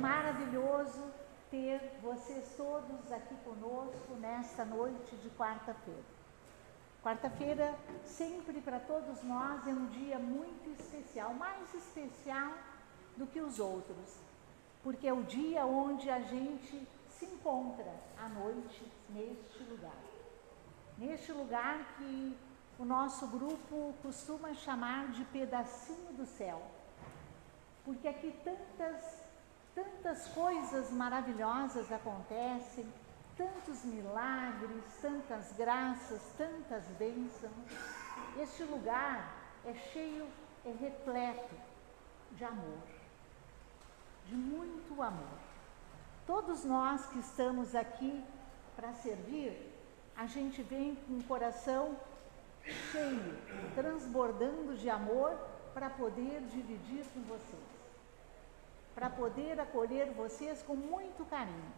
maravilhoso ter vocês todos aqui conosco nesta noite de quarta-feira. Quarta-feira, sempre para todos nós, é um dia muito especial, mais especial do que os outros, porque é o dia onde a gente se encontra à noite neste lugar. Neste lugar que o nosso grupo costuma chamar de pedacinho do céu, porque aqui tantas coisas maravilhosas acontecem, tantos milagres, tantas graças, tantas bênçãos. Este lugar é cheio, é repleto de amor, de muito amor. Todos nós que estamos aqui para servir, a gente vem com o coração cheio, transbordando de amor para poder dividir com vocês, para poder acolher vocês com muito carinho.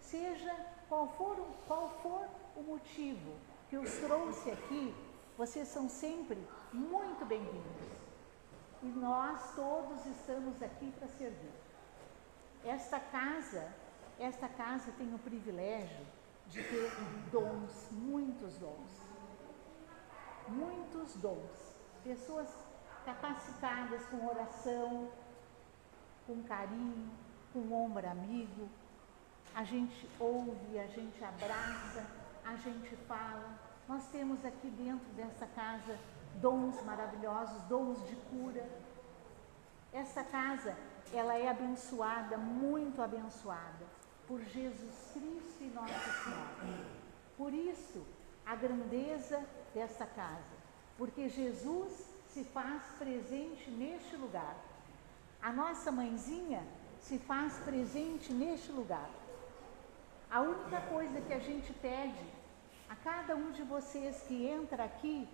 Seja qual for o motivo que os trouxe aqui, vocês são sempre muito bem-vindos. E nós todos estamos aqui para servir. Esta casa tem o privilégio de ter dons, muitos dons. Pessoas capacitadas com oração, com carinho, com ombro amigo. A gente ouve, a gente abraça, a gente fala. Nós temos aqui dentro dessa casa dons maravilhosos, dons de cura. Esta casa, ela é abençoada, muito abençoada, por Jesus Cristo e Nossa Senhora. Por isso, a grandeza desta casa, porque Jesus se faz presente neste lugar. A nossa mãezinha se faz presente neste lugar. A única coisa que a gente pede a cada um de vocês que entra aqui,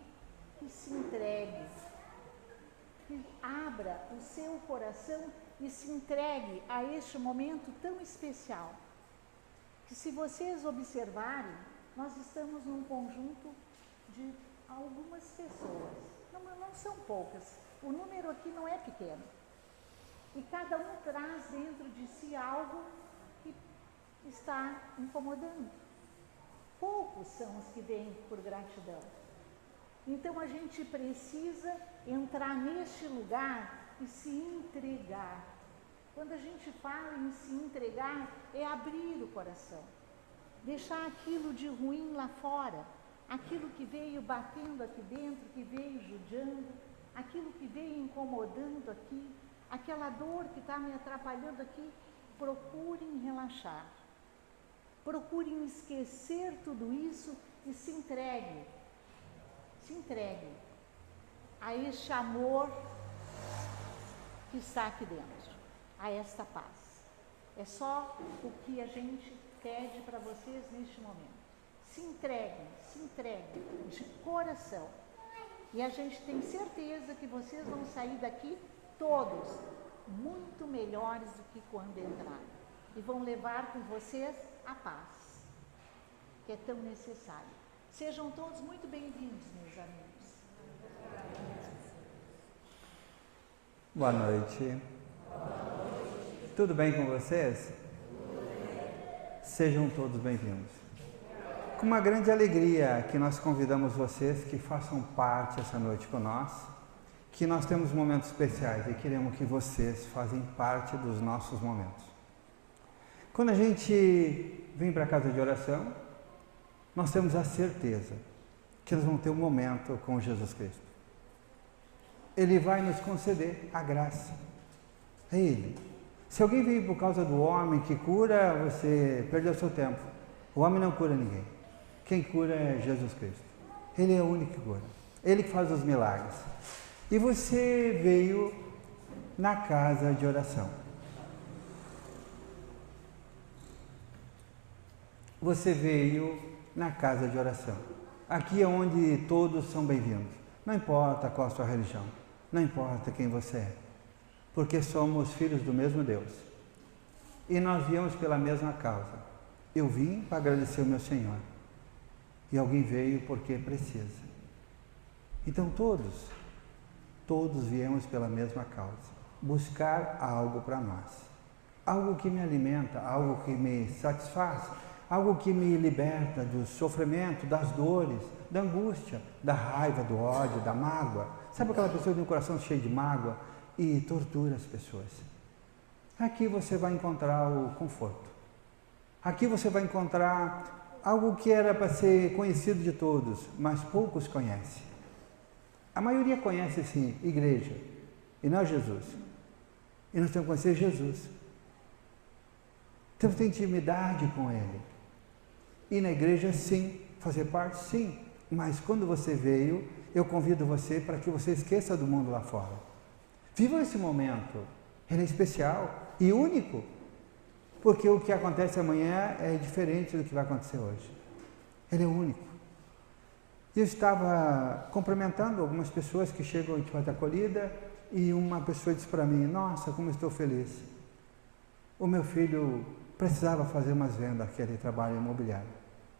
que se entregue, que abra o seu coração e se entregue a este momento tão especial. Que se vocês observarem, nós estamos num conjunto de algumas pessoas, não são poucas, o número aqui não é pequeno. E cada um traz dentro de si algo que está incomodando. Poucos são os que vêm por gratidão. Então a gente precisa entrar neste lugar e se entregar. Quando a gente fala em se entregar, é abrir o coração, deixar aquilo de ruim lá fora, aquilo que veio batendo aqui dentro, que veio judiando, aquilo que veio incomodando aqui, aquela dor que está me atrapalhando aqui. Procurem relaxar, procurem esquecer tudo isso e se entreguem a este amor que está aqui dentro, a esta paz. É só o que a gente pede para vocês neste momento. Se entreguem de coração. E a gente tem certeza que vocês vão sair daqui todos muito melhores do que quando entraram. E vão levar com vocês a paz, que é tão necessária. Sejam todos muito bem-vindos, meus amigos. Boa noite. Tudo bem com vocês? Sejam todos bem-vindos. Com uma grande alegria que nós convidamos vocês que façam parte essa noite com nós, que nós temos momentos especiais e queremos que vocês façam parte dos nossos momentos. Quando a gente vem para a casa de oração, nós temos a certeza que nós vamos ter um momento com Jesus Cristo. Ele vai nos conceder a graça. É Ele. Se alguém veio por causa do homem que cura, você perdeu seu tempo. O homem não cura ninguém. Quem cura é Jesus Cristo. Ele é o único que cura. Ele que faz os milagres. E você veio na casa de oração. Você veio na casa de oração. Aqui é onde todos são bem-vindos. Não importa qual a sua religião. Não importa quem você é. Porque somos filhos do mesmo Deus. E nós viemos pela mesma causa. Eu vim para agradecer o meu Senhor. E alguém veio porque precisa. Então todos viemos pela mesma causa. Buscar algo para nós. algo que me alimenta, algo que me satisfaz, algo que me liberta do sofrimento, das dores, da angústia, da raiva, do ódio, da mágoa. Sabe aquela pessoa que tem um coração cheio de mágoa e tortura as pessoas? Aqui você vai encontrar o conforto. Aqui você vai encontrar algo que era para ser conhecido de todos, mas poucos conhecem. A maioria conhece, sim, igreja, e não Jesus. E nós temos que conhecer Jesus. Temos que ter intimidade com Ele. E na igreja, sim. Fazer parte, sim. Mas quando você veio, eu convido você para que você esqueça do mundo lá fora. Viva esse momento. Ele é especial e único. Porque o que acontece amanhã é diferente do que vai acontecer hoje. Ele é único. Eu estava cumprimentando algumas pessoas que chegam de fazer acolhida e uma pessoa disse para mim: nossa, como estou feliz. O meu filho precisava fazer umas vendas, aquele trabalho imobiliário,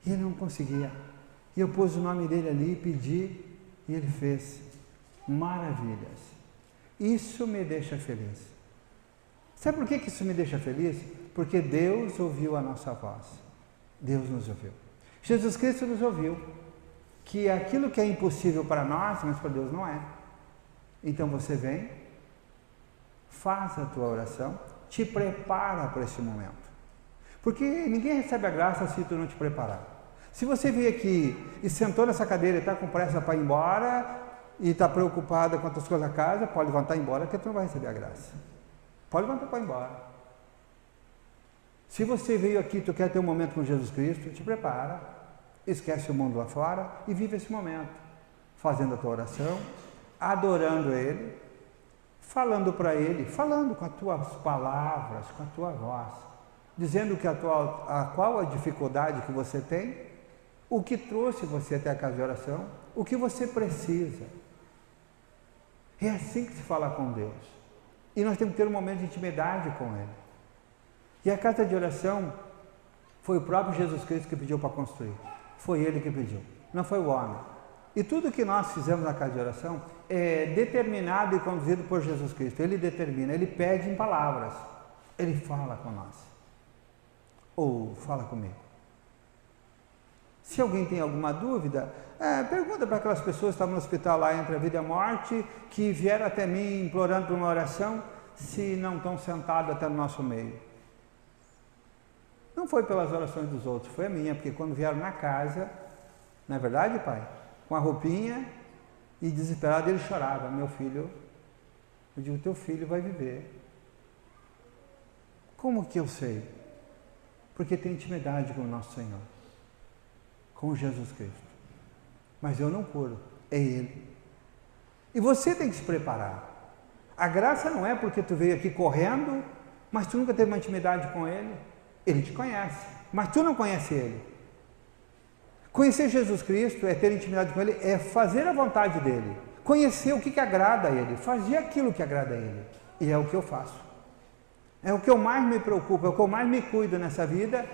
e ele não conseguia. E eu pus o nome dele ali, pedi, e ele fez. Maravilhas. Isso me deixa feliz. Sabe por que isso me deixa feliz? Porque Deus ouviu a nossa voz. Deus nos ouviu. Jesus Cristo nos ouviu. Que aquilo que é impossível para nós, mas para Deus não é. Então você vem, faz a tua oração, te prepara para esse momento. Porque ninguém recebe a graça se tu não te preparar. Se você veio aqui e sentou nessa cadeira e está com pressa para ir embora e está preocupada com as tuas coisas da casa, pode levantar e ir embora, que tu não vai receber a graça. Pode levantar para ir embora. Se você veio aqui e tu quer ter um momento com Jesus Cristo, te prepara. Esquece o mundo lá fora e vive esse momento, fazendo a tua oração, adorando Ele, falando para Ele, falando com as tuas palavras, com a tua voz, dizendo que qual a dificuldade que você tem, o que trouxe você até a casa de oração, o que você precisa. É assim que se fala com Deus. E nós temos que ter um momento de intimidade com Ele. E a casa de oração foi o próprio Jesus Cristo que pediu para construir. Foi Ele que pediu, não foi o homem. E tudo que nós fizemos na casa de oração é determinado e conduzido por Jesus Cristo. Ele determina, Ele pede em palavras. Ele fala com nós. Ou fala comigo. Se alguém tem alguma dúvida, pergunta para aquelas pessoas que estavam no hospital lá entre a vida e a morte, que vieram até mim implorando por uma oração, se não estão sentados até no nosso meio. Não foi pelas orações dos outros, foi a minha, porque quando vieram na casa, não é verdade, pai? Com a roupinha e desesperado, ele chorava. Meu filho, eu digo, teu filho vai viver. Como que eu sei? Porque tem intimidade com o nosso Senhor, com Jesus Cristo. Mas eu não curo, é Ele. E você tem que se preparar. A graça não é porque tu veio aqui correndo, mas tu nunca teve uma intimidade com Ele. Ele te conhece, mas tu não conhece Ele. Conhecer Jesus Cristo é ter intimidade com Ele, é fazer a vontade dEle, conhecer o que agrada a Ele, fazer aquilo que agrada a Ele. E é o que eu faço. É o que eu mais me preocupo, é o que eu mais me cuido nessa vida,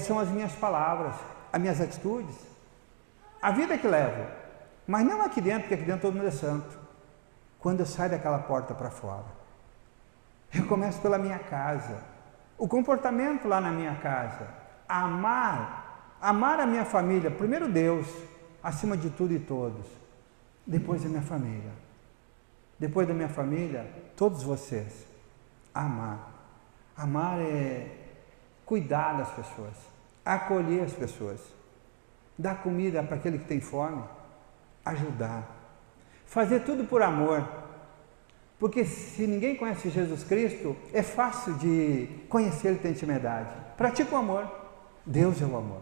são as minhas palavras, as minhas atitudes, a vida que levo. Mas não aqui dentro, porque aqui dentro todo mundo é santo. Quando eu saio daquela porta para fora, eu começo pela minha casa. O comportamento lá na minha casa, amar a minha família, primeiro Deus, acima de tudo e todos, depois a minha família, depois da minha família, todos vocês, amar é cuidar das pessoas, acolher as pessoas, dar comida para aquele que tem fome, ajudar, fazer tudo por amor. Porque se ninguém conhece Jesus Cristo, é fácil de conhecer Ele e ter intimidade. Pratica o amor. Deus é o amor.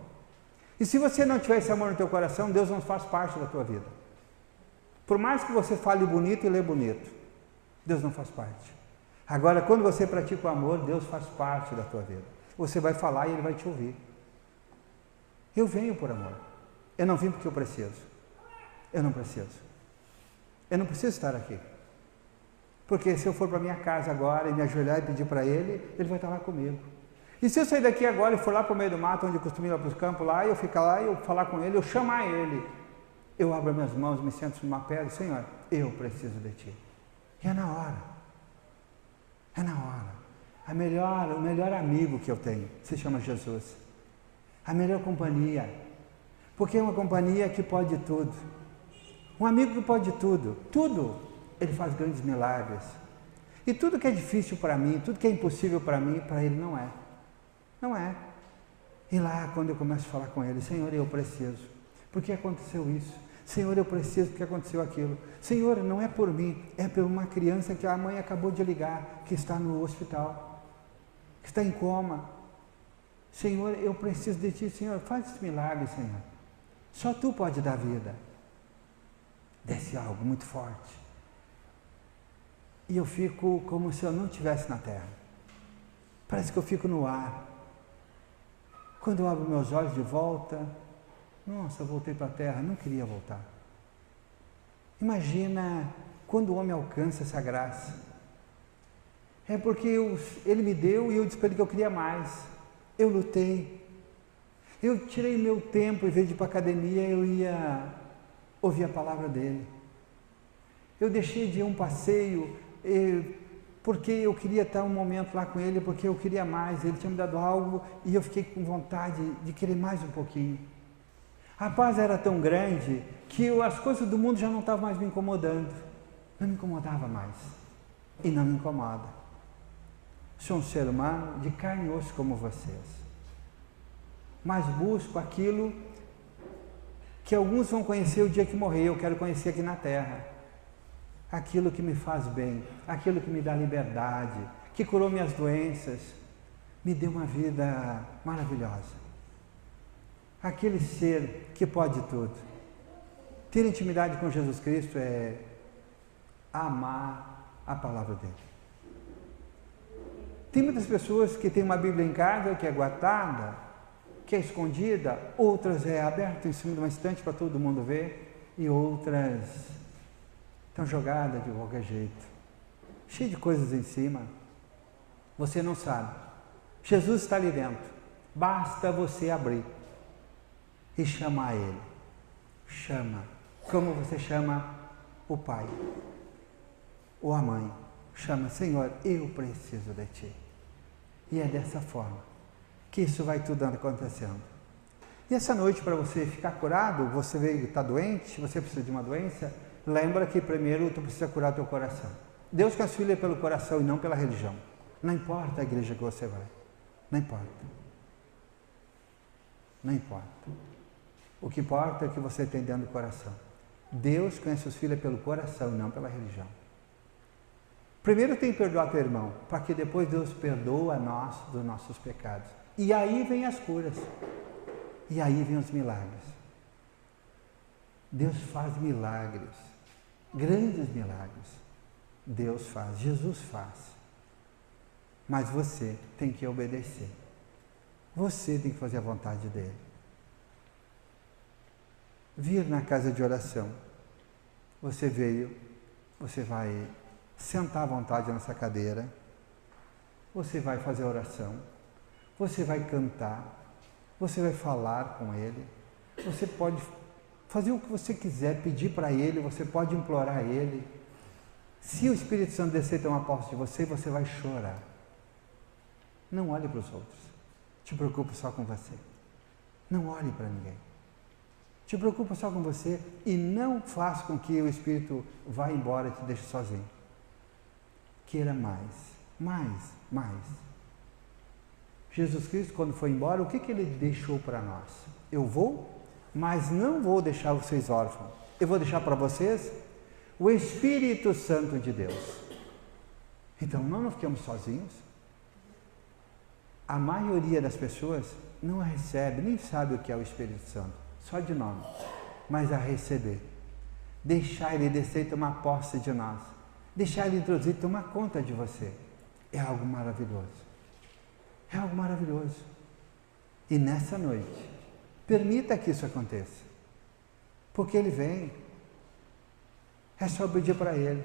E se você não tiver esse amor no teu coração, Deus não faz parte da tua vida. Por mais que você fale bonito e lê bonito, Deus não faz parte. Agora, quando você pratica o amor, Deus faz parte da tua vida. Você vai falar e Ele vai te ouvir. Eu venho por amor. Eu não vim porque eu preciso. Eu não preciso. Eu não preciso estar aqui. Porque se eu for para minha casa agora e me ajoelhar e pedir para Ele, Ele vai estar lá comigo. E se eu sair daqui agora e for lá para o meio do mato, onde eu costumo ir lá para os campos lá, e eu ficar lá e eu falar com Ele, eu chamar Ele, eu abro minhas mãos, me sento numa pedra, Senhor, eu preciso de Ti. E é na hora. É na hora. o melhor amigo que eu tenho se chama Jesus. A melhor companhia. Porque é uma companhia que pode tudo. Um amigo que pode tudo. Tudo. Ele faz grandes milagres. E tudo que é difícil para mim, tudo que é impossível para mim, para ele não é. Não é. E lá, quando eu começo a falar com ele, Senhor, eu preciso. Por que aconteceu isso? Senhor, eu preciso porque aconteceu aquilo. Senhor, não é por mim, é por uma criança que a mãe acabou de ligar, que está no hospital, que está em coma. Senhor, eu preciso de Ti, Senhor, faz esse milagre, Senhor. Só Tu pode dar vida. Desce algo muito forte. E eu fico como se eu não estivesse na terra. Parece que eu fico no ar. Quando eu abro meus olhos de volta, nossa, eu voltei para a terra, não queria voltar. Imagina quando o homem alcança essa graça. É porque ele me deu e eu disse para ele que eu queria mais. Eu lutei. Eu tirei meu tempo, em vez de ir para a academia, eu ia ouvir a palavra dele. Eu deixei de ir a um passeio porque eu queria estar um momento lá com ele, porque eu queria mais. Ele tinha me dado algo e eu fiquei com vontade de querer mais um pouquinho. A paz era tão grande que as coisas do mundo já não estavam mais me incomodando. Não me incomodava mais. E não me incomoda. Sou um ser humano de carne e osso como vocês. Mas busco aquilo que alguns vão conhecer o dia que morrer, eu quero conhecer aqui na terra. Aquilo que me faz bem, aquilo que me dá liberdade, que curou minhas doenças, me deu uma vida maravilhosa. Aquele ser que pode tudo. Ter intimidade com Jesus Cristo é amar a palavra dele. Tem muitas pessoas que têm uma Bíblia em casa que é guardada, que é escondida, outras é aberta em cima de uma estante para todo mundo ver, e outras estão jogadas de qualquer jeito, cheio de coisas em cima. Você não sabe. Jesus está ali dentro. Basta você abrir e chamar Ele. Chama. Como você chama o pai ou a mãe. Chama, Senhor, eu preciso de Ti. E é dessa forma que isso vai tudo acontecendo. E essa noite, para você ficar curado, você veio estar doente, você precisa de uma doença, lembra que primeiro tu precisa curar teu coração. Deus quer auxilia pelo coração e não pela religião. Não importa a igreja que você vai. Não importa. Não importa. O que importa é o que você tem dentro do coração. Deus conhece os filhos pelo coração e não pela religião. Primeiro tem que perdoar teu irmão, para que depois Deus perdoa nós dos nossos pecados. E aí vem as curas. E aí vem os milagres. Deus faz milagres. Grandes milagres. Deus faz, Jesus faz. Mas você tem que obedecer. Você tem que fazer a vontade dele. Vir na casa de oração. Você veio, você vai sentar à vontade nessa cadeira. Você vai fazer a oração. Você vai cantar. Você vai falar com ele. Você pode fazer o que você quiser, pedir para ele, você pode implorar a ele. Se o Espírito Santo descer e tomar posse de você, você vai chorar. Não olhe para os outros. Te preocupa só com você. Não olhe para ninguém. Te preocupa só com você e não faça com que o Espírito vá embora e te deixe sozinho. Queira mais, mais, mais. Jesus Cristo, quando foi embora, o que ele deixou para nós? Eu vou, mas não vou deixar vocês órfãos. Eu vou deixar para vocês o Espírito Santo de Deus. Então, não ficamos sozinhos. A maioria das pessoas não recebe, nem sabe o que é o Espírito Santo, só de nome, mas a receber. Deixar ele descer e tomar posse de nós. Deixar ele introduzir e tomar conta de você. É algo maravilhoso. É algo maravilhoso. E nessa noite, permita que isso aconteça. Porque ele vem. É só pedir para ele.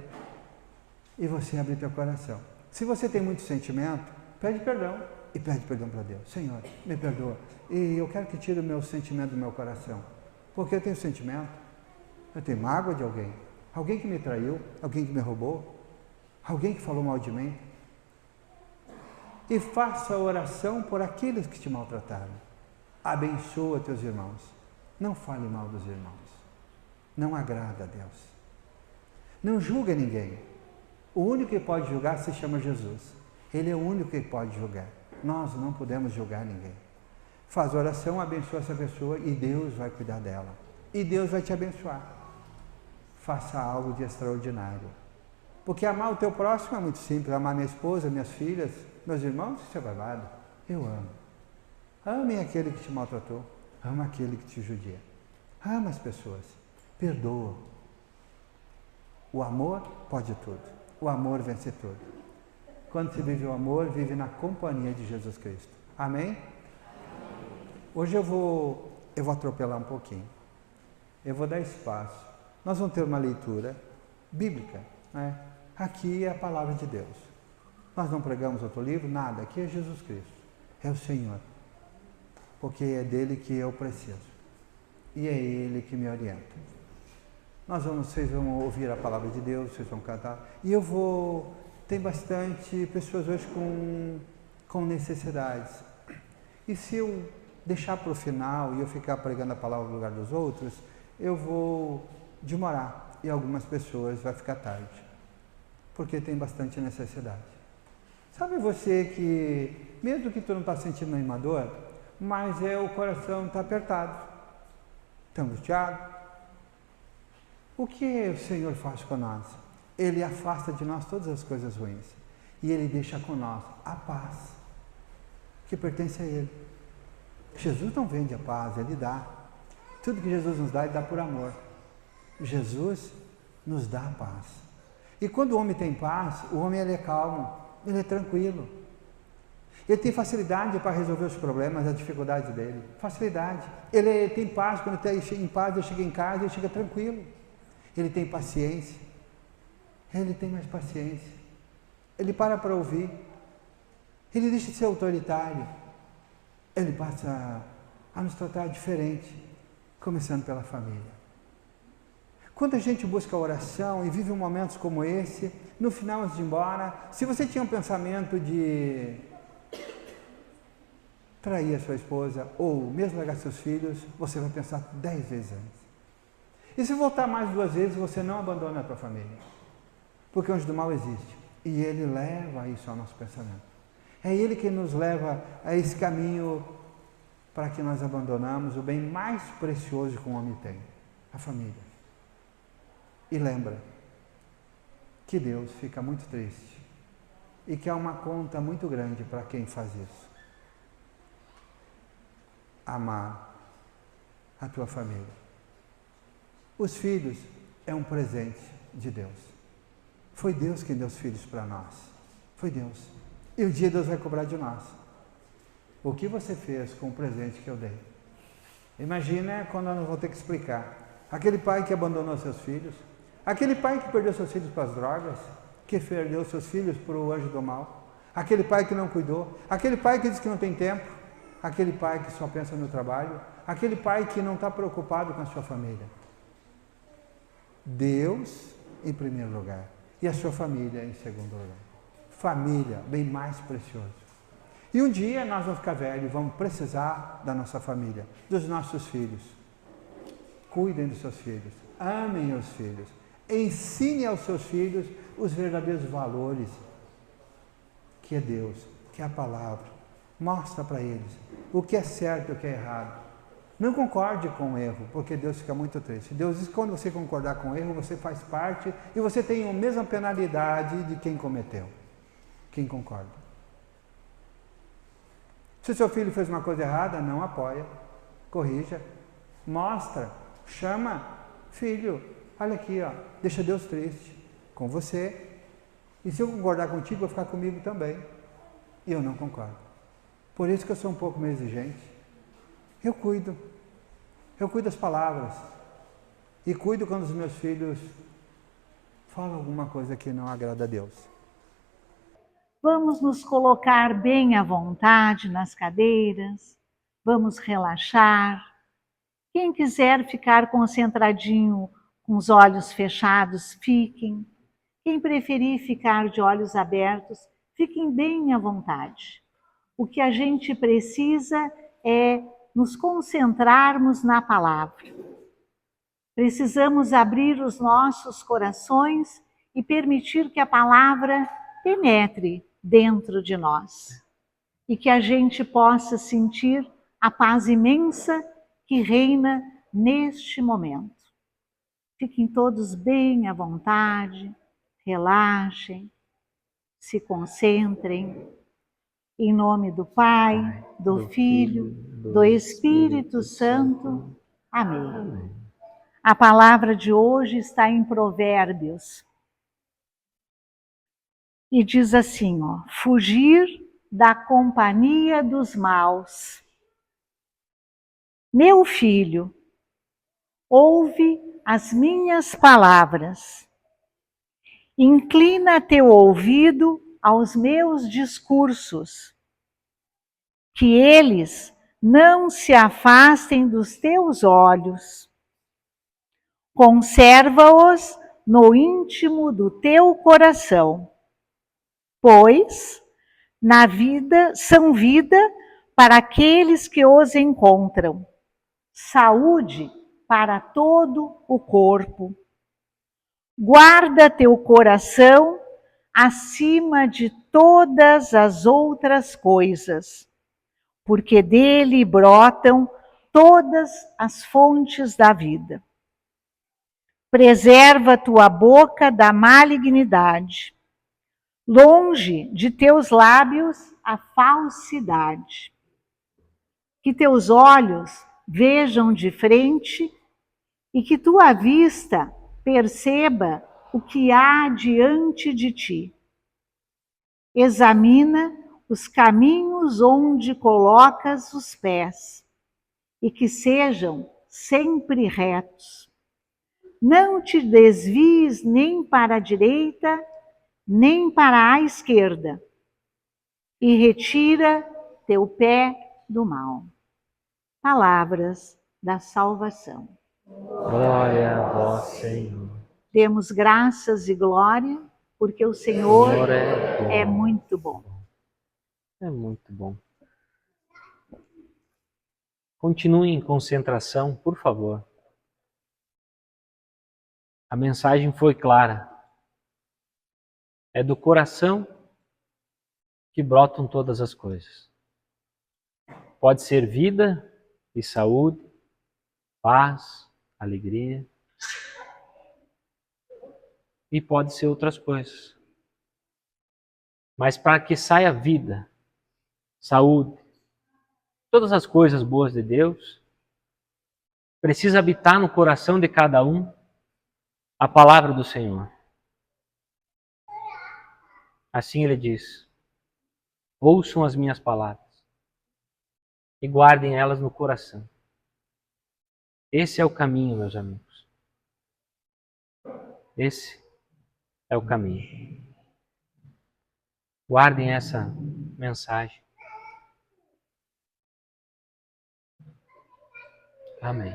E você abrir teu coração. Se você tem muito sentimento, pede perdão. E pede perdão para Deus. Senhor, me perdoa. E eu quero que tire o meu sentimento do meu coração. Porque eu tenho sentimento. Eu tenho mágoa de alguém. Alguém que me traiu. Alguém que me roubou. Alguém que falou mal de mim. e faça oração por aqueles que te maltrataram. Abençoa teus irmãos. Não fale mal dos irmãos. Não agrada a Deus. Não julga ninguém. O único que pode julgar se chama Jesus. Ele é o único que pode julgar. Nós não podemos julgar ninguém. Faz oração, abençoa essa pessoa e Deus vai cuidar dela. E Deus vai te abençoar. Faça algo de extraordinário. Porque amar o teu próximo é muito simples. Amar minha esposa, minhas filhas, meus irmãos, isso é babado. Eu amo. Ame aquele que te maltratou. Ama aquele que te judia. Ama as pessoas. Perdoa. O amor pode tudo. O amor vence tudo. Quando se vive o amor, vive na companhia de Jesus Cristo. Amém? Hoje eu vou atropelar um pouquinho. Eu vou dar espaço. Nós vamos ter uma leitura bíblica, né? Aqui é a palavra de Deus. Nós não pregamos outro livro, nada. Aqui é Jesus Cristo. É o Senhor. Porque é dele que eu preciso. E é ele que me orienta. Vocês vão ouvir a palavra de Deus, vocês vão cantar. E tem bastante pessoas hoje com necessidades. E se eu deixar para o final e eu ficar pregando a palavra no lugar dos outros, eu vou demorar. E algumas pessoas vai ficar tarde. Porque tem bastante necessidade. Sabe você que, mesmo que tu não está sentindo nenhuma dor, mas o coração está apertado, está angustiado. O que o Senhor faz com nós? Ele afasta de nós todas as coisas ruins. E Ele deixa com nós a paz, que pertence a Ele. Jesus não vende a paz, Ele dá. Tudo que Jesus nos dá, Ele dá por amor. Jesus nos dá a paz. E quando o homem tem paz, o homem ele é calmo, ele é tranquilo. Ele tem facilidade para resolver os problemas, as dificuldades dele. Facilidade. Ele tem paz, quando ele está em paz, ele chega em casa, ele chega tranquilo. Ele tem paciência. Ele tem mais paciência. Ele para ouvir. Ele deixa de ser autoritário. Ele passa a nos tratar diferente, começando pela família. Quando a gente busca a oração e vive momentos como esse, no final, antes de ir embora, se você tinha um pensamento de trair a sua esposa ou mesmo largar seus filhos, você vai pensar 10 vezes antes. E se voltar mais 2 vezes, você não abandona a tua família. Porque o anjo do mal existe. E ele leva isso ao nosso pensamento. É ele que nos leva a esse caminho para que nós abandonamos o bem mais precioso que um homem tem, a família. E lembra que Deus fica muito triste e que há uma conta muito grande para quem faz isso. Amar a tua família. Os filhos é um presente de Deus. Foi Deus quem deu os filhos para nós. Foi Deus. E um dia Deus vai cobrar de nós. O que você fez com o presente que eu dei? Imagina quando eu não vou ter que explicar. Aquele pai que abandonou seus filhos, aquele pai que perdeu seus filhos para as drogas, que perdeu seus filhos para o anjo do mal, aquele pai que não cuidou, aquele pai que diz que não tem tempo, aquele pai que só pensa no trabalho, aquele pai que não está preocupado com a sua família. Deus em primeiro lugar e a sua família em segundo lugar. Família, bem mais precioso. E um dia nós vamos ficar velhos e vamos precisar da nossa família, dos nossos filhos. Cuidem dos seus filhos, amem os filhos, ensine aos seus filhos os verdadeiros valores, que é Deus, que é a palavra. Mostra para eles o que é certo e o que é errado. Não concorde com o erro, porque Deus fica muito triste. Deus diz que quando você concordar com o erro, você faz parte e você tem a mesma penalidade de quem cometeu, quem concorda. Se seu filho fez uma coisa errada, não apoia, corrija, mostra, chama, filho, olha aqui, ó, deixa Deus triste com você. E se eu concordar contigo, vai ficar comigo também. E eu não concordo. Por isso que eu sou um pouco meio exigente. Eu cuido das palavras. E cuido quando os meus filhos falam alguma coisa que não agrada a Deus. Vamos nos colocar bem à vontade nas cadeiras, vamos relaxar. Quem quiser ficar concentradinho com os olhos fechados, fiquem. Quem preferir ficar de olhos abertos, fiquem bem à vontade. O que a gente precisa é nos concentrarmos na palavra. Precisamos abrir os nossos corações e permitir que a palavra penetre dentro de nós e que a gente possa sentir a paz imensa que reina neste momento. Fiquem todos bem à vontade, relaxem, se concentrem. Em nome do Pai, do Filho, do Espírito Santo. Amém. A palavra de hoje está em Provérbios. E diz assim, fugir da companhia dos maus. Meu filho, ouve as minhas palavras. Inclina teu ouvido aos meus discursos. Que eles não se afastem dos teus olhos. Conserva-os no íntimo do teu coração, pois na vida são vida para aqueles que os encontram, saúde para todo o corpo. Guarda teu coração acima de todas as outras coisas, porque dele brotam todas as fontes da vida. Preserva tua boca da malignidade, longe de teus lábios a falsidade. Que teus olhos vejam de frente e que tua vista perceba o que há diante de ti. Examina os caminhos onde colocas os pés e que sejam sempre retos. Não te desvies nem para a direita, nem para a esquerda, e retira teu pé do mal. Palavras da salvação. Glória a vós, Senhor. Demos graças e glória, porque o Senhor é muito bom. É muito bom. Continue em concentração, por favor. A mensagem foi clara. É do coração que brotam todas as coisas. Pode ser vida e saúde, paz, alegria. E pode ser outras coisas. Mas para que saia vida, saúde, todas as coisas boas de Deus, precisa habitar no coração de cada um a palavra do Senhor. Assim ele diz: ouçam as minhas palavras e guardem elas no coração. Esse é o caminho, meus amigos. Esse é o caminho. Guardem essa mensagem. Amém.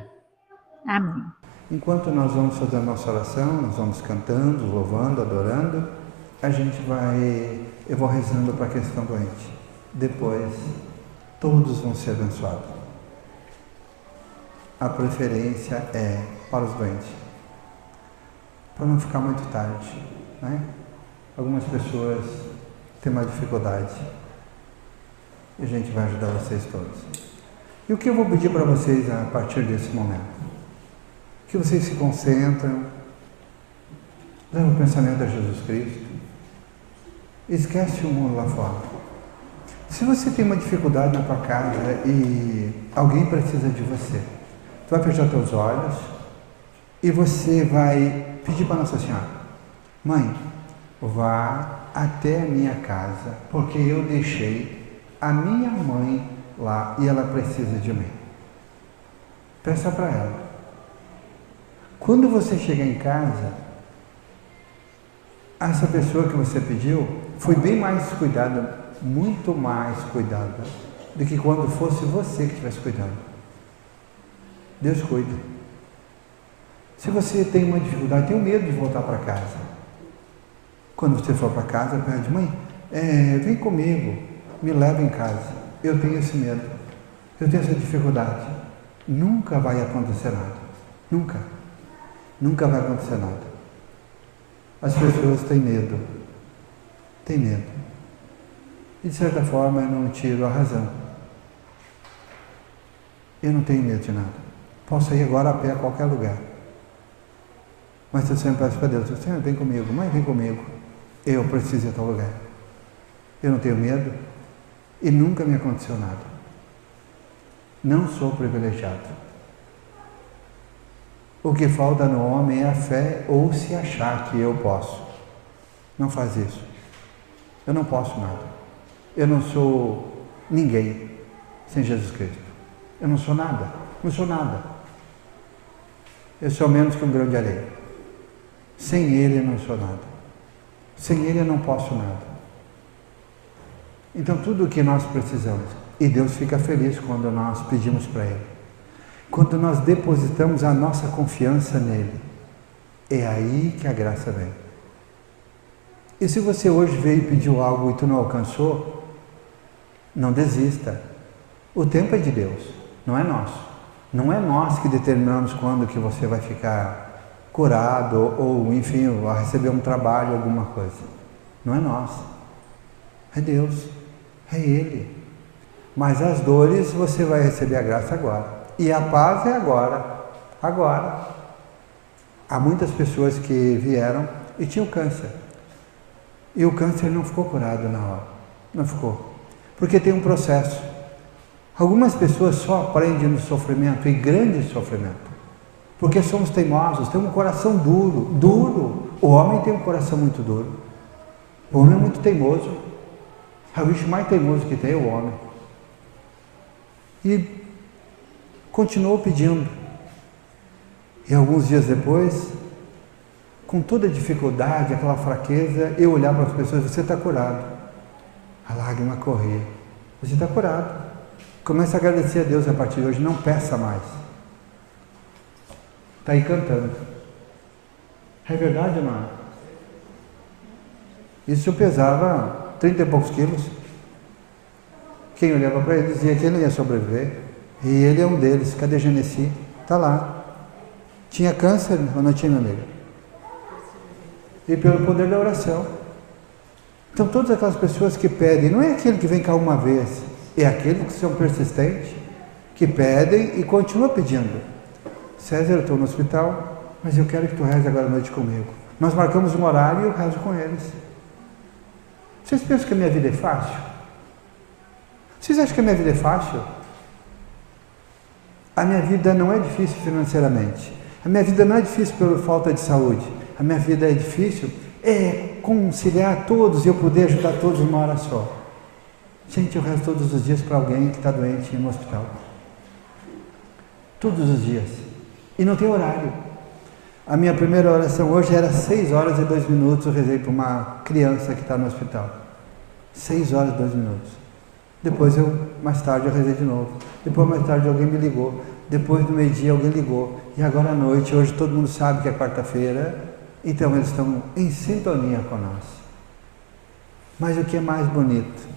Amém. Enquanto nós vamos fazer a nossa oração, nós vamos cantando, louvando, adorando, eu vou rezando para a questão doente. Depois, todos vão ser abençoados. A preferência é para os doentes, para não ficar muito tarde, né? Algumas pessoas têm mais dificuldade e a gente vai ajudar vocês todos. E o que eu vou pedir para vocês a partir desse momento? Que vocês se concentram, levem o pensamento a Jesus Cristo, esquece o mundo lá fora. Se você tem uma dificuldade na tua casa e alguém precisa de você, tu vai fechar teus olhos e você vai pedir para Nossa Senhora: Mãe, vá até a minha casa, porque eu deixei a minha mãe lá e ela precisa de mim. Peça para ela. Quando você chegar em casa, essa pessoa que você pediu foi bem mais cuidada, muito mais cuidada, do que quando fosse você que tivesse cuidado. Deus cuida. Se você tem uma dificuldade, tem medo de voltar para casa. Quando você for para casa, pede: Mãe, vem comigo, me leva em casa. Eu tenho esse medo, eu tenho essa dificuldade. Nunca vai acontecer nada. Nunca. Nunca vai acontecer nada. As pessoas têm medo. Têm medo. E de certa forma eu não tiro a razão. Eu não tenho medo de nada. Posso ir agora a pé a qualquer lugar. Mas eu sempre peço para Deus, Senhor, vem comigo, mãe, vem comigo. Eu preciso ir a tal lugar. Eu não tenho medo e nunca me aconteceu nada. Não sou privilegiado. O que falta no homem é a fé ou se achar que eu posso. Não faz isso. Eu não posso nada. Eu não sou ninguém sem Jesus Cristo. Eu não sou nada. Não sou nada. Eu sou menos que um grão de areia. Sem Ele eu não sou nada. Sem Ele eu não posso nada. Então tudo o que nós precisamos, e Deus fica feliz quando nós pedimos para Ele, quando nós depositamos a nossa confiança nele, é aí que a graça vem. E se você hoje veio e pediu algo e tu não alcançou, não desista. O tempo é de Deus, não é nosso. Não é nós que determinamos quando que você vai ficar curado ou, enfim, vai receber um trabalho, alguma coisa. Não é nós. É Deus. É Ele. Mas as dores você vai receber a graça agora. E a paz é agora. Agora. Há muitas pessoas que vieram e tinham câncer. E o câncer não ficou curado na hora. Não ficou. Porque tem um processo. Algumas pessoas só aprendem no sofrimento, e grande sofrimento. Porque somos teimosos, temos um coração duro. Duro. O homem tem um coração muito duro. O homem é muito teimoso. É o bicho mais teimoso que tem, o homem. E continuou pedindo. E alguns dias depois, com toda a dificuldade, aquela fraqueza, eu olhava para as pessoas, você está curado. A lágrima corria. Você está curado. Comece a agradecer a Deus a partir de hoje, não peça mais. Está aí cantando. É verdade, não? Isso eu pesava 30 e poucos quilos. Quem olhava para ele dizia que ele não ia sobreviver. E ele é um deles. Cadê Genesi? Está lá. Tinha câncer ou não tinha, meu amigo? E pelo poder da oração. Então todas aquelas pessoas que pedem, não é aquele que vem cá uma vez, é aqueles que são persistentes, que pedem e continuam pedindo. César, eu estou no hospital, mas eu quero que tu reze agora à noite comigo. Nós marcamos um horário e eu rezo com eles. Vocês pensam que a minha vida é fácil? Vocês acham que a minha vida é fácil? A minha vida não é difícil financeiramente. A minha vida não é difícil por falta de saúde. A minha vida é difícil conciliar todos e eu poder ajudar todos numa hora só. Gente, eu rezo todos os dias para alguém que está doente no hospital. Todos os dias. E não tem horário. A minha primeira oração hoje era 6 horas e 2 minutos, eu rezei para uma criança que está no hospital. 6 horas e 2 minutos. Depois mais tarde eu rezei de novo. Depois mais tarde alguém me ligou. Depois do meio-dia alguém ligou. E agora à noite, hoje todo mundo sabe que é quarta-feira. Então eles estão em sintonia com nós. Mas o que é mais bonito?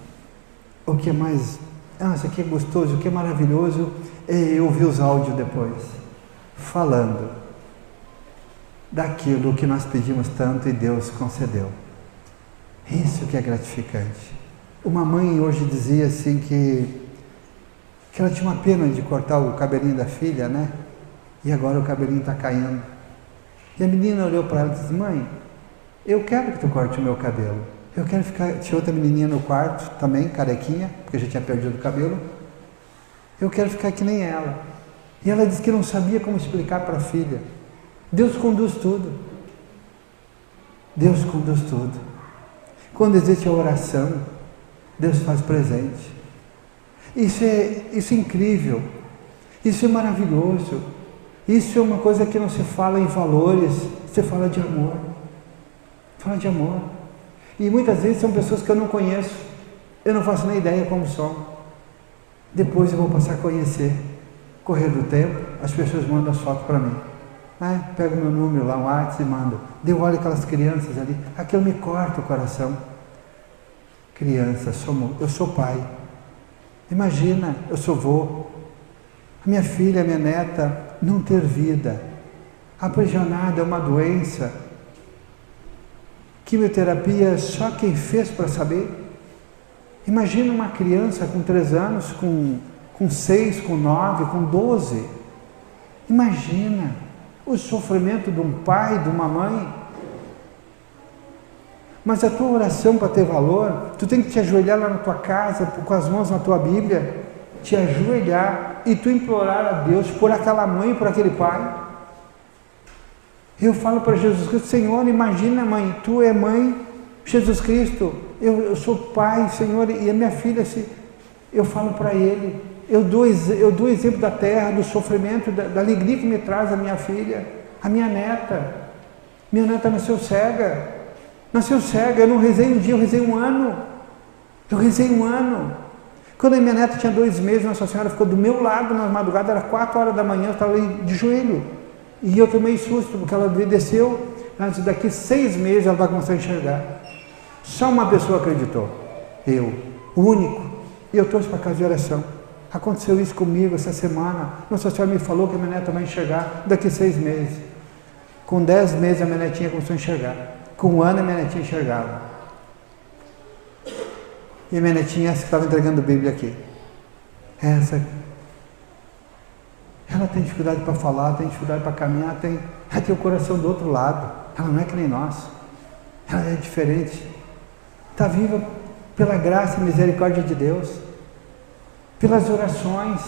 O que é mais... isso aqui é gostoso, o que é maravilhoso é eu ouvir os áudios depois. Falando daquilo que nós pedimos tanto e Deus concedeu. Isso que é gratificante. Uma mãe hoje dizia assim que ela tinha uma pena de cortar o cabelinho da filha, né? E agora o cabelinho está caindo. E a menina olhou para ela e disse, mãe, eu quero que tu corte o meu cabelo. Eu quero ficar... Tinha outra menininha no quarto, também, carequinha, porque já tinha perdido o cabelo. Eu quero ficar que nem ela. E ela disse que não sabia como explicar para a filha. Deus conduz tudo. Deus conduz tudo. Quando existe a oração, Deus faz presente. Isso é incrível. Isso é maravilhoso. Isso é uma coisa que não se fala em valores, você fala de amor. Fala de amor. E muitas vezes são pessoas que eu não conheço. Eu não faço nem ideia como são. Depois eu vou passar a conhecer. Correr do tempo, as pessoas mandam as fotos para mim. Pega o meu número lá, um WhatsApp e manda. Eu olho aquelas crianças ali, aquilo me corta o coração. criança, eu sou pai. Imagina, eu sou vô. A minha filha, a minha neta, não ter vida. Aprisionada é uma doença. Quimioterapia, só quem fez para saber. Imagina uma criança com 3 anos, com 6, com 9, com 12. Imagina o sofrimento de um pai, de uma mãe. Mas a tua oração, para ter valor, tu tem que te ajoelhar lá na tua casa, com as mãos na tua Bíblia, te ajoelhar e tu implorar a Deus por aquela mãe, por aquele pai. Eu falo para Jesus Cristo, Senhor, imagina, mãe, tu é mãe, Jesus Cristo, eu sou pai, Senhor, e a minha filha, eu falo para ele, eu dou exemplo da terra, do sofrimento, da alegria que me traz a minha filha, a minha neta. Minha neta nasceu cega, eu não rezei um dia, eu rezei um ano. Quando a minha neta tinha 2 meses, Nossa Senhora ficou do meu lado na madrugada, era 4 horas da manhã, eu estava ali de joelho. E eu tomei susto, porque ela desceu, antes daqui 6 meses ela vai começar a enxergar. Só uma pessoa acreditou, eu, o único, e eu trouxe para casa de oração. Aconteceu isso comigo essa semana, Nossa Senhora me falou que a minha neta vai enxergar daqui 6 meses. Com 10 meses a minha netinha começou a enxergar, com 1 ano a minha netinha enxergava. E a minha netinha estava entregando a Bíblia aqui. Ela tem dificuldade para falar, tem dificuldade para caminhar, ela tem o coração do outro lado. Ela não é que nem nós. Ela é diferente. Está viva pela graça e misericórdia de Deus. Pelas orações.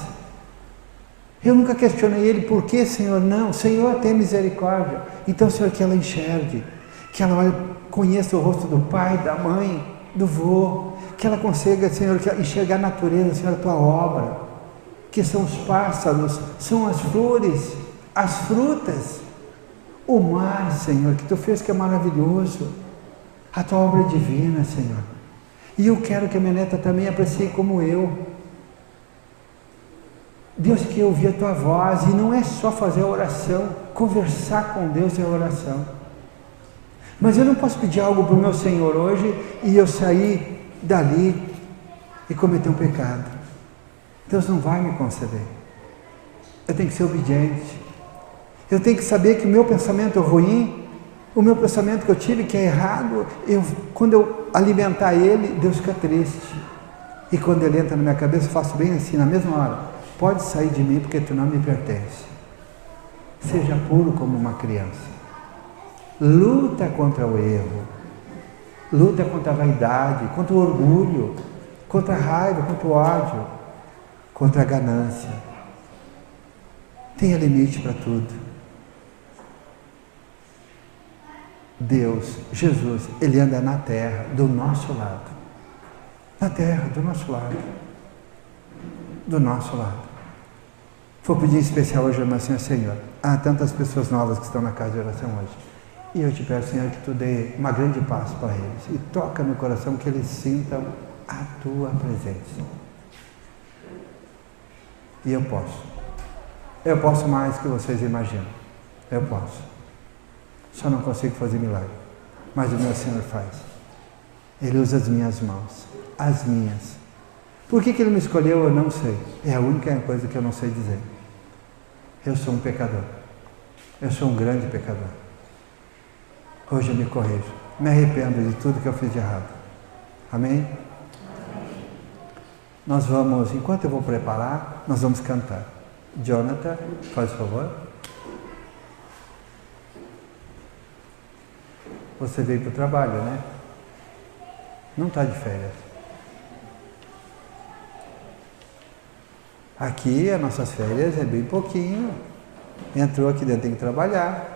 Eu nunca questionei ele, por que, Senhor? Não, Senhor, tem misericórdia. Então, Senhor, que ela enxergue. Que ela conheça o rosto do pai, da mãe, do vô. Que ela consiga, Senhor, enxergar a natureza, Senhor, a tua obra. Que são os pássaros, são as flores, as frutas, o mar, Senhor, que Tu fez que é maravilhoso, a Tua obra é divina, Senhor. E eu quero que a minha neta também aprecie como eu. Deus quer ouvir a Tua voz, e não é só fazer a oração, conversar com Deus é a oração. Mas eu não posso pedir algo para o meu Senhor hoje, e eu sair dali e cometer um pecado. Deus não vai me conceder. Eu tenho que ser obediente. Eu tenho que saber que o meu pensamento é ruim, o meu pensamento que eu tive que é errado, quando eu alimentar ele, Deus fica triste. E quando ele entra na minha cabeça, eu faço bem assim, na mesma hora. Pode sair de mim porque tu não me pertence. Seja puro como uma criança. Luta contra o erro. Luta contra a vaidade, contra o orgulho, contra a raiva, contra o ódio, contra a ganância. Tenha limite para tudo. Deus, Jesus, Ele anda na terra, do nosso lado. Na terra, do nosso lado. Do nosso lado. Vou pedir em especial hoje a oração, Senhor. Há tantas pessoas novas que estão na casa de oração hoje. E eu te peço, Senhor, que Tu dê uma grande paz para eles. E toca no coração que eles sintam a Tua presença. E eu posso. Eu posso mais que vocês imaginam. Eu posso. Só não consigo fazer milagre. Mas o meu Senhor faz. Ele usa as minhas mãos. As minhas. Por que Ele me escolheu? Eu não sei. É a única coisa que eu não sei dizer. Eu sou um pecador. Eu sou um grande pecador. Hoje eu me corrijo. Me arrependo de tudo que eu fiz de errado. Amém? Nós vamos, enquanto eu vou preparar, nós vamos cantar. Jonathan, faz favor. Você veio para o trabalho, né? Não está de férias. Aqui, as nossas férias é bem pouquinho. Entrou aqui dentro, tem que trabalhar.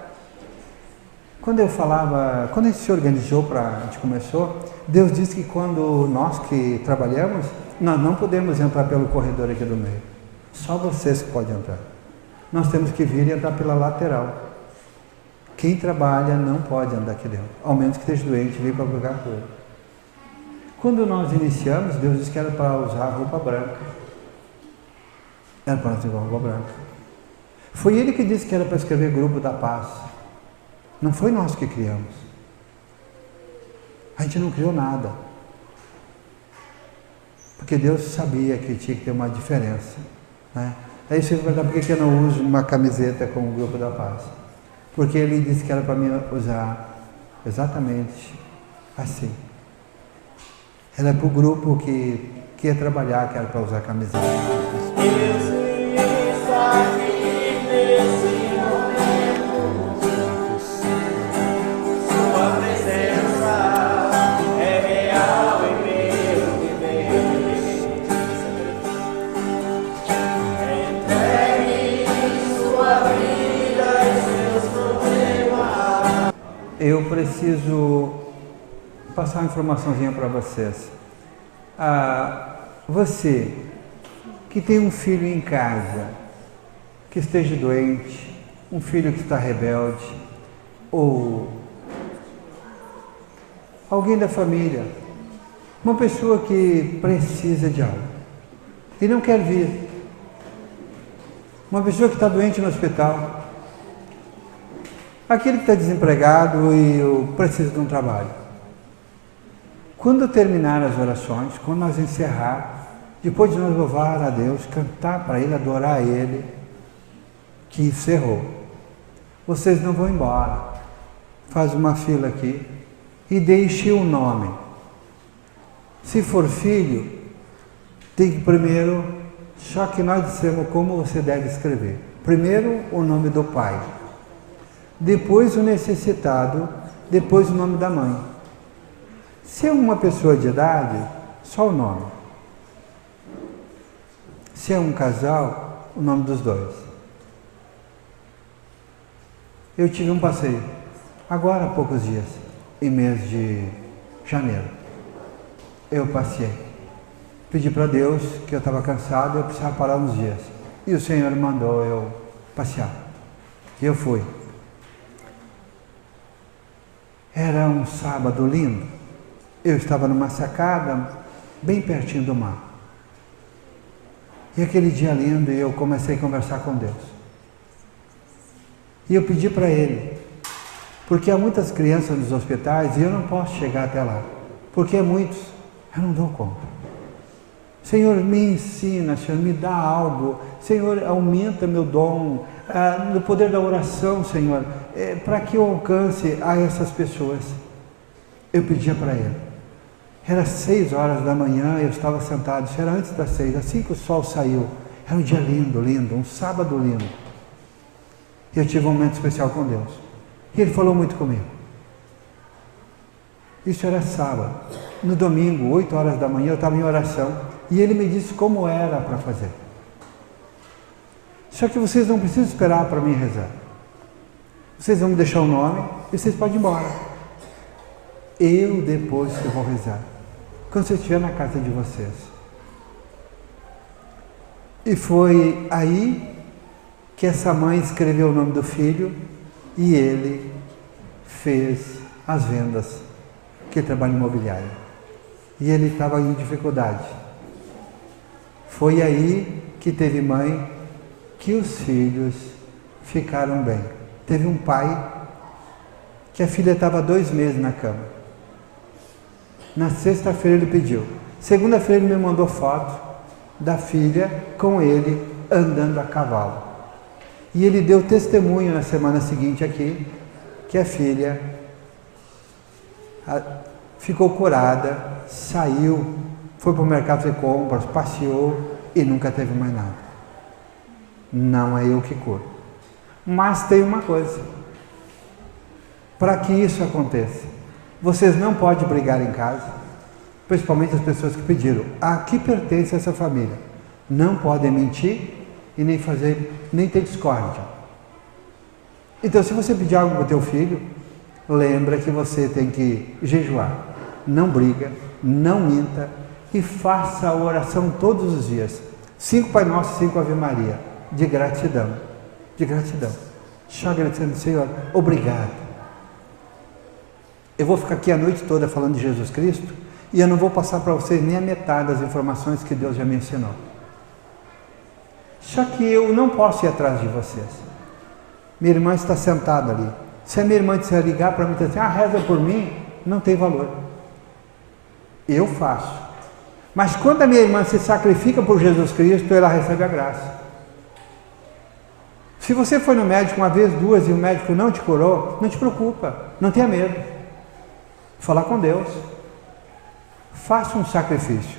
Quando a gente se organizou, a gente começou, Deus disse que quando nós que trabalhamos, nós não podemos entrar pelo corredor aqui do meio. Só vocês que podem entrar. Nós temos que vir e entrar pela lateral. Quem trabalha não pode andar aqui dentro, ao menos que esteja doente e venha para pegar a cura. Quando nós iniciamos, Deus disse que era para usar roupa branca. Era para nós usar roupa branca. Foi Ele que disse que era para escrever Grupo da Paz. Não foi nós que criamos. A gente não criou nada. Porque Deus sabia que tinha que ter uma diferença, né? Aí você vai perguntar por que eu não uso uma camiseta com o Grupo da Paz. Porque ele disse que era para mim usar exatamente assim. Era para o grupo que ia trabalhar, que era para usar camiseta. Eu preciso passar uma informaçãozinha para vocês. Você que tem um filho em casa, que esteja doente, um filho que está rebelde, ou alguém da família, uma pessoa que precisa de algo e não quer vir, uma pessoa que está doente no hospital, aquele que está desempregado e precisa de um trabalho. Quando terminar as orações, quando nós encerrar, depois de nós louvar a Deus, cantar para Ele, adorar a Ele, que encerrou, vocês não vão embora. Faz uma fila aqui e deixe o nome. Se for filho, tem que primeiro, só que nós dissemos como você deve escrever. Primeiro o nome do pai, depois o necessitado, depois o nome da mãe. Se é uma pessoa de idade, só o nome. Se é um casal, o nome dos dois. Eu tive um passeio, agora há poucos dias, em mês de janeiro. Eu passei. Pedi para Deus que eu estava cansado e eu precisava parar uns dias. E o Senhor mandou eu passear. E eu fui. Era um sábado lindo. Eu estava numa sacada bem pertinho do mar. E aquele dia lindo, eu comecei a conversar com Deus. E eu pedi para Ele, porque há muitas crianças nos hospitais e eu não posso chegar até lá, porque muitos eu não dou conta. Senhor, me ensina, Senhor, me dá algo. Senhor, aumenta meu dom, no poder da oração, Senhor, para que eu alcance a essas pessoas. Eu pedia para Ele. Era 6 horas da manhã, eu estava sentado, isso era antes das 6, assim que o sol saiu. Era um dia lindo, lindo, um sábado lindo. E eu tive um momento especial com Deus. E Ele falou muito comigo. Isso era sábado. No domingo, 8 horas da manhã, eu estava em oração. E Ele me disse como era para fazer. Só que vocês não precisam esperar para mim rezar. Vocês vão me deixar o nome e vocês podem ir embora. Eu depois que vou rezar. Quando você estiver na casa de vocês. E foi aí que essa mãe escreveu o nome do filho e ele fez as vendas, que ele trabalha em imobiliário. E ele estava em dificuldade. Foi aí que teve mãe que os filhos ficaram bem. Teve um pai que a filha estava 2 meses na cama. Na sexta-feira ele pediu. Segunda-feira ele me mandou foto da filha com ele andando a cavalo. E ele deu testemunho na semana seguinte aqui, que a filha ficou curada, saiu, foi para o mercado fazer compras, passeou e nunca teve mais nada. Não é eu que curo. Mas tem uma coisa. Para que isso aconteça, vocês não podem brigar em casa, principalmente as pessoas que pediram. A que pertence essa família? Não podem mentir e nem ter discórdia. Então, se você pedir algo para o teu filho, lembra que você tem que jejuar. Não briga, não minta e faça a oração todos os dias. 5 Pai Nosso, 5 Ave Maria, de gratidão. De gratidão. Só agradecendo, Senhor, obrigado. Eu vou ficar aqui a noite toda falando de Jesus Cristo e eu não vou passar para vocês nem a metade das informações que Deus já me ensinou. Só que eu não posso ir atrás de vocês. Minha irmã está sentada ali. Se a minha irmã disser ligar para mim e dizer assim, reza por mim, não tem valor. Eu faço. Mas quando a minha irmã se sacrifica por Jesus Cristo, ela recebe a graça. Se você foi no médico uma vez, duas, e o médico não te curou, não te preocupa, não tenha medo. Falar com Deus. Faça um sacrifício.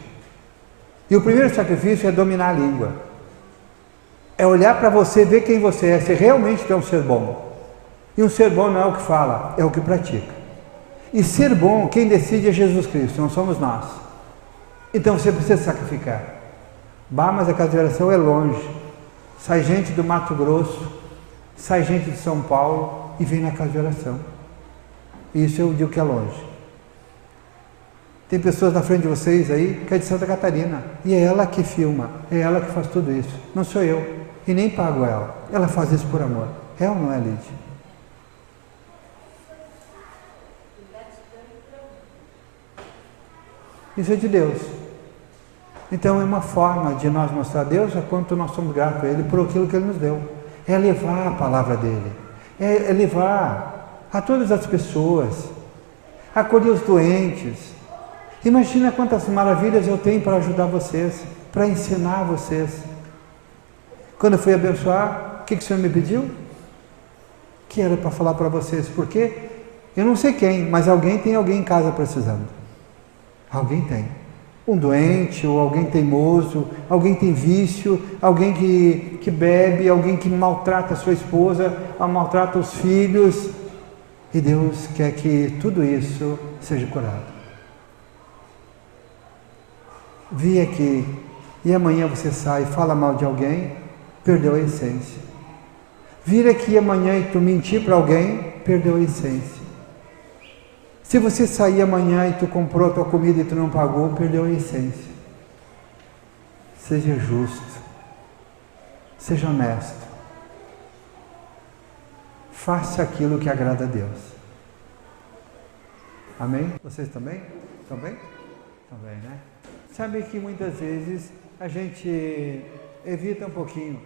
E o primeiro sacrifício é dominar a língua. É olhar para você, ver quem você é, se realmente tem um ser bom. E um ser bom não é o que fala, é o que pratica. E ser bom, quem decide é Jesus Cristo, não somos nós. Então você precisa sacrificar. Bah, mas a casa de oração é longe. Sai gente do Mato Grosso, sai gente de São Paulo e vem na casa de oração. Isso eu digo que é longe. Tem pessoas na frente de vocês aí que é de Santa Catarina. E é ela que filma, é ela que faz tudo isso. Não sou eu. E nem pago ela. Ela faz isso por amor. É ou não é, Lídia? Isso é de Deus. Então é uma forma de nós mostrar a Deus a quanto nós somos gratos a Ele por aquilo que Ele nos deu. É levar a palavra dEle. É levar a todas as pessoas. Acolher os doentes. Imagina quantas maravilhas eu tenho para ajudar vocês, para ensinar vocês. Quando eu fui abençoar, o que o Senhor me pediu? Que era para falar para vocês. Por quê? Eu não sei quem, mas alguém tem alguém em casa precisando. Alguém tem. Um doente, ou alguém teimoso, alguém tem vício, alguém que bebe, alguém que maltrata a sua esposa, maltrata os filhos. E Deus quer que tudo isso seja curado. Vi aqui, e amanhã você sai e fala mal de alguém, perdeu a essência. Vir aqui amanhã e tu mentir para alguém, perdeu a essência. Se você sair amanhã e tu comprou a tua comida e tu não pagou, perdeu a essência. Seja justo. Seja honesto. Faça aquilo que agrada a Deus. Amém? Vocês também? Estão bem? Estão bem, né? Sabe que muitas vezes a gente evita um pouquinho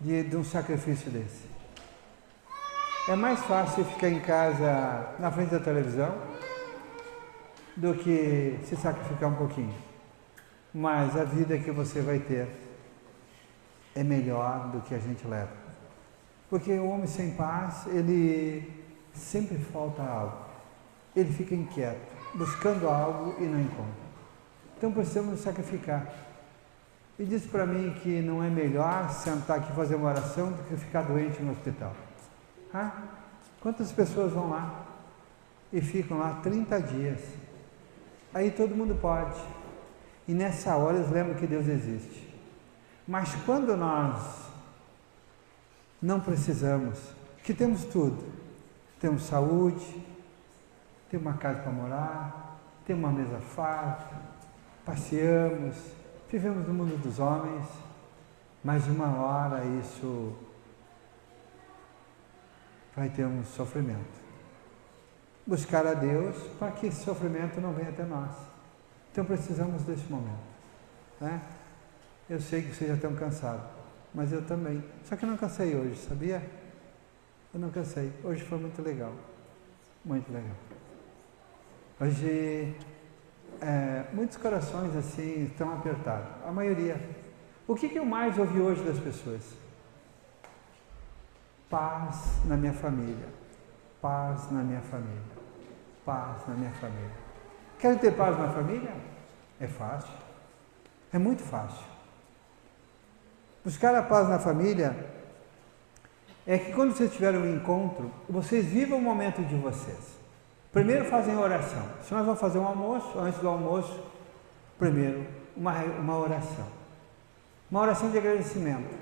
de um sacrifício desse. É mais fácil ficar em casa na frente da televisão do que se sacrificar um pouquinho. Mas a vida que você vai ter é melhor do que a gente leva. Porque o homem sem paz, ele sempre falta algo. Ele fica inquieto, buscando algo e não encontra. Então precisamos nos sacrificar. E diz para mim que não é melhor sentar aqui e fazer uma oração do que ficar doente no hospital. Ah, quantas pessoas vão lá e ficam lá 30 dias? Aí todo mundo pode. E nessa hora eles lembram que Deus existe. Mas quando nós não precisamos, que temos tudo, temos saúde, temos uma casa para morar, temos uma mesa farta, passeamos, vivemos no mundo dos homens, mas uma hora isso vai ter um sofrimento. Buscar a Deus para que esse sofrimento não venha até nós. Então precisamos desse momento. Né? Eu sei que vocês já estão cansados, mas eu também. Só que eu não cansei hoje, sabia? Eu não cansei. Hoje foi muito legal. Muito legal. Hoje, muitos corações assim estão apertados. A maioria. O que eu mais ouvi hoje das pessoas? Paz na minha família. Paz na minha família. Paz na minha família. Quer ter paz na família? É fácil. É muito fácil. Buscar a paz na família é que quando vocês tiverem um encontro, vocês vivam o momento de vocês. Primeiro fazem oração. Se nós vamos fazer um almoço, antes do almoço, primeiro uma oração. Uma oração de agradecimento.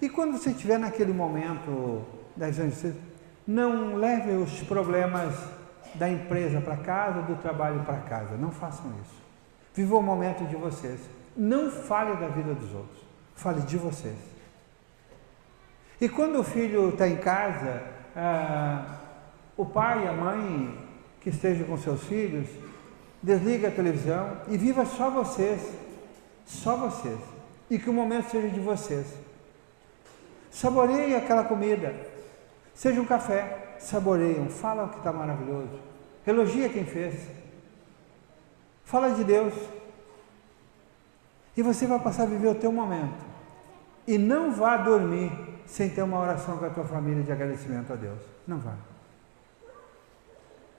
E quando você estiver naquele momento das vocês, não leve os problemas da empresa para casa, do trabalho para casa. Não façam isso. Viva o momento de vocês. Não fale da vida dos outros. Fale de vocês. E quando o filho está em casa, o pai e a mãe que estejam com seus filhos, desliga a televisão e viva só vocês. Só vocês. E que o momento seja de vocês. Saboreie aquela comida. Seja um café. Saboreiam. Fala o que está maravilhoso. Elogia quem fez. Fala de Deus. E você vai passar a viver o teu momento. E não vá dormir sem ter uma oração com a tua família de agradecimento a Deus. Não vá.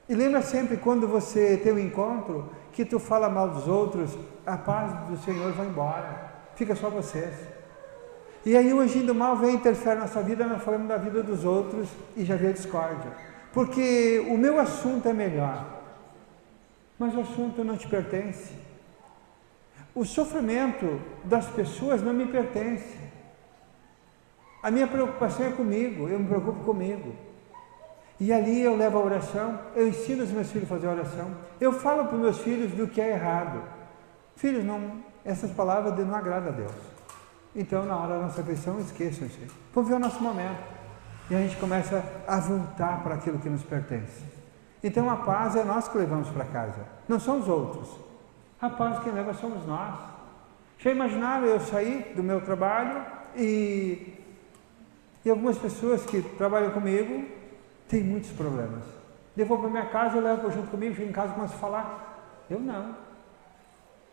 E lembra sempre, quando você tem um encontro, que tu fala mal dos outros, a paz do Senhor vai embora. Fica só vocês. E aí o anjinho do mal vem, interfere na sua vida, nós falamos da vida dos outros e já vê a discórdia. Porque o meu assunto é melhor, mas o assunto não te pertence. O sofrimento das pessoas não me pertence. A minha preocupação é comigo, eu me preocupo comigo. E ali eu levo a oração, eu ensino os meus filhos a fazer a oração, eu falo para os meus filhos do que é errado. Filhos, essas palavras não agradam a Deus. Então, na hora da nossa refeição, esqueçam isso. Vamos ver o nosso momento. E a gente começa a voltar para aquilo que nos pertence. Então, a paz é nós que levamos para casa, não são os outros. A paz quem leva somos nós. Já imaginaram eu sair do meu trabalho e algumas pessoas que trabalham comigo têm muitos problemas. Eu vou para minha casa, eu levo junto comigo, chego em casa e começo a falar. Eu não.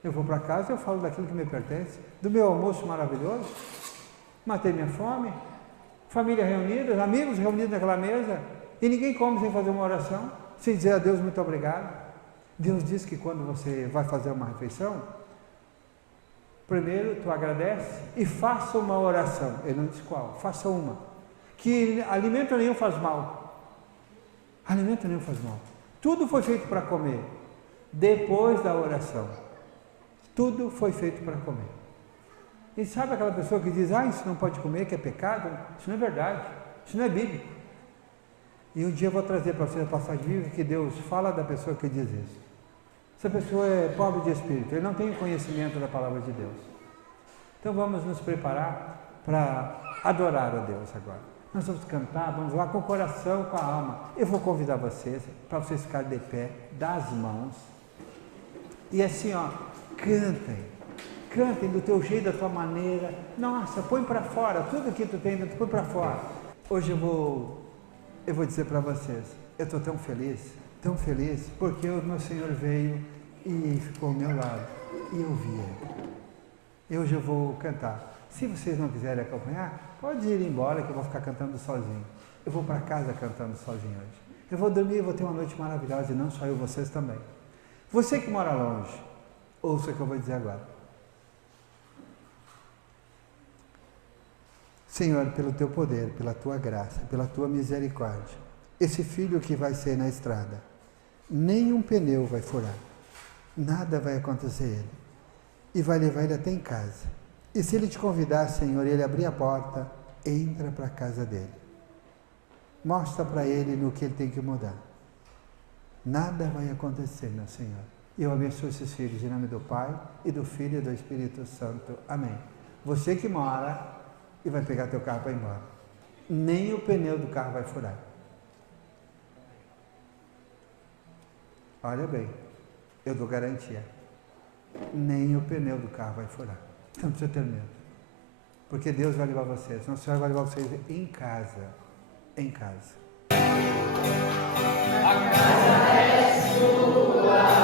Eu vou para casa e eu falo daquilo que me pertence, do meu almoço maravilhoso, matei minha fome, família reunida, amigos reunidos naquela mesa, e ninguém come sem fazer uma oração, sem dizer a Deus muito obrigado. Deus diz que quando você vai fazer uma refeição, primeiro tu agradece e faça uma oração. Ele não diz qual, faça uma. Que alimento nenhum faz mal. Alimento nenhum faz mal. Tudo foi feito para comer. Depois da oração. Tudo foi feito para comer. E sabe aquela pessoa que diz, isso não pode comer, que é pecado? Isso não é verdade. Isso não é bíblico. E um dia eu vou trazer para vocês a passagem bíblica que Deus fala da pessoa que diz isso. Essa pessoa é pobre de espírito, ele não tem o conhecimento da palavra de Deus. Então vamos nos preparar para adorar a Deus agora. Nós vamos cantar, vamos lá com o coração, com a alma. Eu vou convidar vocês para vocês ficarem de pé, dar as mãos. E assim, cantem do teu jeito, da tua maneira. Nossa, põe para fora, tudo que tu tem, tu põe para fora. Hoje eu vou dizer para vocês, eu estou tão feliz, porque o meu Senhor veio e ficou ao meu lado, e eu vi Ele. E hoje eu vou cantar. Se vocês não quiserem acompanhar, pode ir embora que eu vou ficar cantando sozinho. Eu vou para casa cantando sozinho hoje. Eu vou dormir e vou ter uma noite maravilhosa, e não só eu, vocês também. Você que mora longe, ouça o que eu vou dizer agora. Senhor, pelo teu poder, pela tua graça, pela tua misericórdia, esse filho que vai sair na estrada, nem um pneu vai furar, nada vai acontecer a ele, e vai levar ele até em casa. E se ele te convidar, Senhor, ele abrir a porta, entra para a casa dele. Mostra para ele no que ele tem que mudar. Nada vai acontecer, meu Senhor. Eu abençoo esses filhos em nome do Pai, e do Filho e do Espírito Santo. Amém. Você que mora e vai pegar teu carro para ir embora, nem o pneu do carro vai furar. Olha bem, eu dou garantia, nem o pneu do carro vai furar. Então não precisa ter medo, porque Deus vai levar vocês, Nosso Senhor vai levar vocês em casa, em casa. A casa é sua.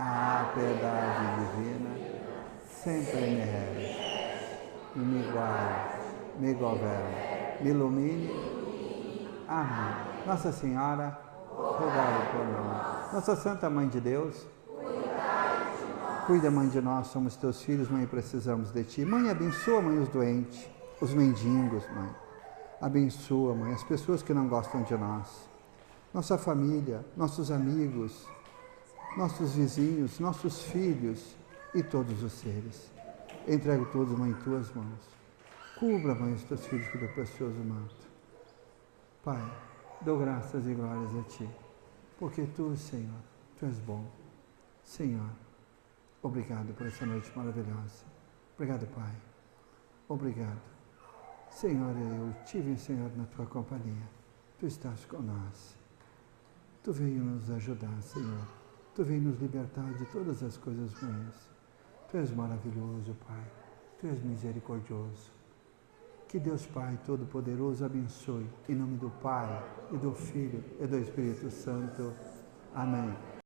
a piedade divina sempre me rege, me guarde, me governe, me ilumine. Amém. Nossa Senhora, rogai por nós. Nossa Santa Mãe de Deus, cuida, Mãe, de nós, somos teus filhos, Mãe, precisamos de ti. Mãe, abençoa, Mãe, os doentes, os mendigos, Mãe. Abençoa, Mãe, as pessoas que não gostam de nós. Nossa família, nossos amigos, nossos vizinhos, nossos filhos e todos os seres. Entrego todos, Mãe, em tuas mãos. Cubra, Mãe, os teus filhos com o teu precioso manto. Pai, dou graças e glórias a ti, porque tu, Senhor, tu és bom. Senhor, obrigado por essa noite maravilhosa. Obrigado, Pai. Obrigado. Senhor, eu tive, Senhor, na tua companhia. Tu estás com nós. Tu veio nos ajudar, Senhor. Tu veio nos libertar de todas as coisas ruins. Tu és maravilhoso, Pai. Tu és misericordioso. Que Deus Pai Todo-Poderoso abençoe. Em nome do Pai, e do Filho, e do Espírito Santo. Amém.